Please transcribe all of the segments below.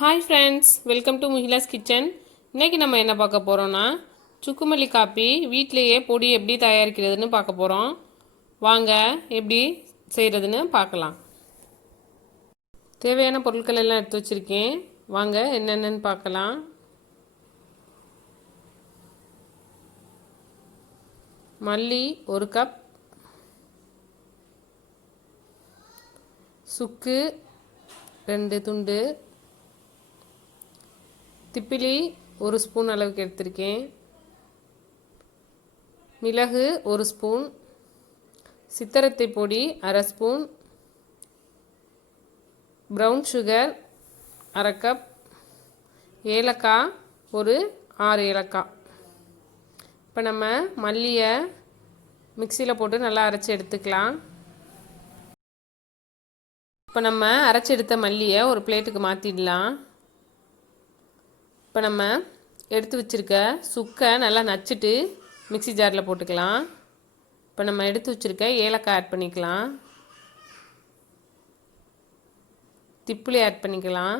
Hi friends, welcome to Muhila's kitchen. இன்றைக்கி நம்ம என்ன பார்க்க போகிறோன்னா, சுக்குமல்லி காப்பி வீட்டிலையே பொடி எப்படி தயாரிக்கிறதுன்னு பார்க்க போகிறோம். வாங்க எப்படி செய்கிறதுன்னு பார்க்கலாம். தேவையான பொருட்கள் எல்லாம் எடுத்து வச்சுருக்கேன். வாங்க என்னென்னு பார்க்கலாம். மல்லி 1 கப், சுக்கு 2 துண்டு, திப்பிலி 1 ஸ்பூன் அளவுக்கு எடுத்திருக்கேன், மிளகு 1 ஸ்பூன், சித்தரத்தை பொடி 1/2 ஸ்பூன், ப்ரௌன் சுகர் 1/2 கப், ஏலக்காய் ஒரு 6 ஏலக்காய். இப்போ நம்ம மல்லியை மிக்சியில் போட்டு நல்லா அரைச்சி எடுத்துக்கலாம். இப்போ நம்ம அரைச்சி எடுத்த மல்லியை ஒரு பிளேட்டுக்கு மாற்றிடலாம். இப்போ நம்ம எடுத்து வச்சுருக்க சுக்கை நல்லா நச்சுட்டு மிக்சி ஜாரில் போட்டுக்கலாம். இப்போ நம்ம எடுத்து வச்சுருக்க ஏலக்காய் ஆட் பண்ணிக்கலாம், திப்பிலி ஆட் பண்ணிக்கலாம்,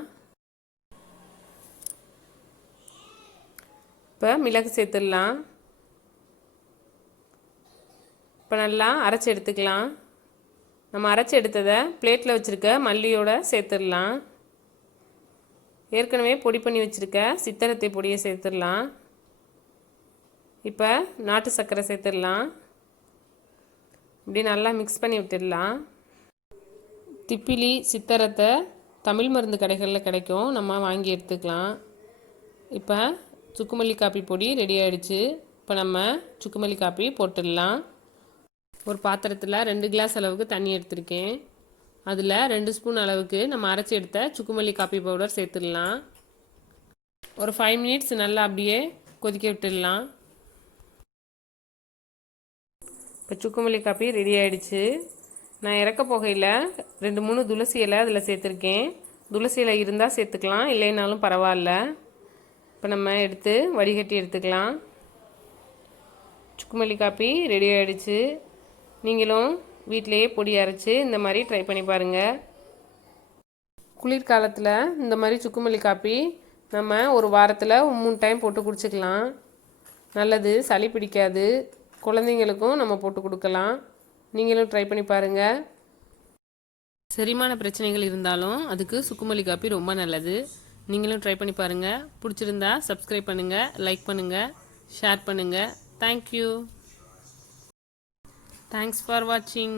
இப்போ மிளகு சேர்த்துடலாம். இப்போ நல்லா அரைச்சி எடுத்துக்கலாம். நம்ம அரைச்சி எடுத்ததை பிளேட்டில் வச்சுருக்க மல்லியோடு சேர்த்துடலாம். ஏற்கனவே பொடி பண்ணி வச்சுருக்க சித்தரத்தை பொடியை சேர்த்துடலாம். இப்போ நாட்டு சர்க்கரை சேர்த்துடலாம். இப்படி நல்லா மிக்ஸ் பண்ணி விட்டுடலாம். திப்பிலி சித்தரத்தை தமிழ் மருந்து கடைகளில் கிடைக்கும், நம்ம வாங்கி எடுத்துக்கலாம். இப்போ சுக்குமல்லி காப்பி பொடி ரெடி ஆகிடுச்சு. இப்போ நம்ம சுக்குமல்லி காப்பி போட்டுடலாம். ஒரு பாத்திரத்தில் 2 கிளாஸ் அளவுக்கு தண்ணி எடுத்திருக்கேன். அதில் 2 ஸ்பூன் அளவுக்கு நம்ம அரைச்சி எடுத்த சுக்குமல்லி காப்பி பவுடர் சேர்த்துடலாம். ஒரு 5 மினிட்ஸ் நல்லா அப்படியே கொதிக்க விட்டுடலாம். இப்போ சுக்குமல்லி காப்பி ரெடி ஆகிடுச்சு. நான் இறக்க போகையில் 2-3 துளசி இலை அதில் சேர்த்துருக்கேன். துளசி இலை இருந்தால் சேர்த்துக்கலாம், இல்லைனாலும் பரவாயில்ல. இப்போ நம்ம எடுத்து வடிகட்டி எடுத்துக்கலாம். சுக்குமல்லி காப்பி ரெடி ஆகிடுச்சு. நீங்களும் வீட்டிலையே பொடி அரைச்சி இந்த மாதிரி ட்ரை பண்ணி பாருங்கள். குளிர்காலத்தில் இந்த மாதிரி சுக்குமல்லி காப்பி நம்ம ஒரு வாரத்தில் 3 டைம் போட்டு குடிச்சிக்கலாம். நல்லது, சளி பிடிக்காது. குழந்தைங்களுக்கும் நம்ம போட்டு கொடுக்கலாம். நீங்களும் ட்ரை பண்ணி பாருங்கள். செரிமான பிரச்சனைகள் இருந்தாலும் அதுக்கு சுக்குமல்லி காப்பி ரொம்ப நல்லது. நீங்களும் ட்ரை பண்ணி பாருங்கள். பிடிச்சிருந்தா சப்ஸ்கிரைப் பண்ணுங்கள், லைக் பண்ணுங்கள், ஷேர் பண்ணுங்கள். தேங்க்யூ. Thanks for watching.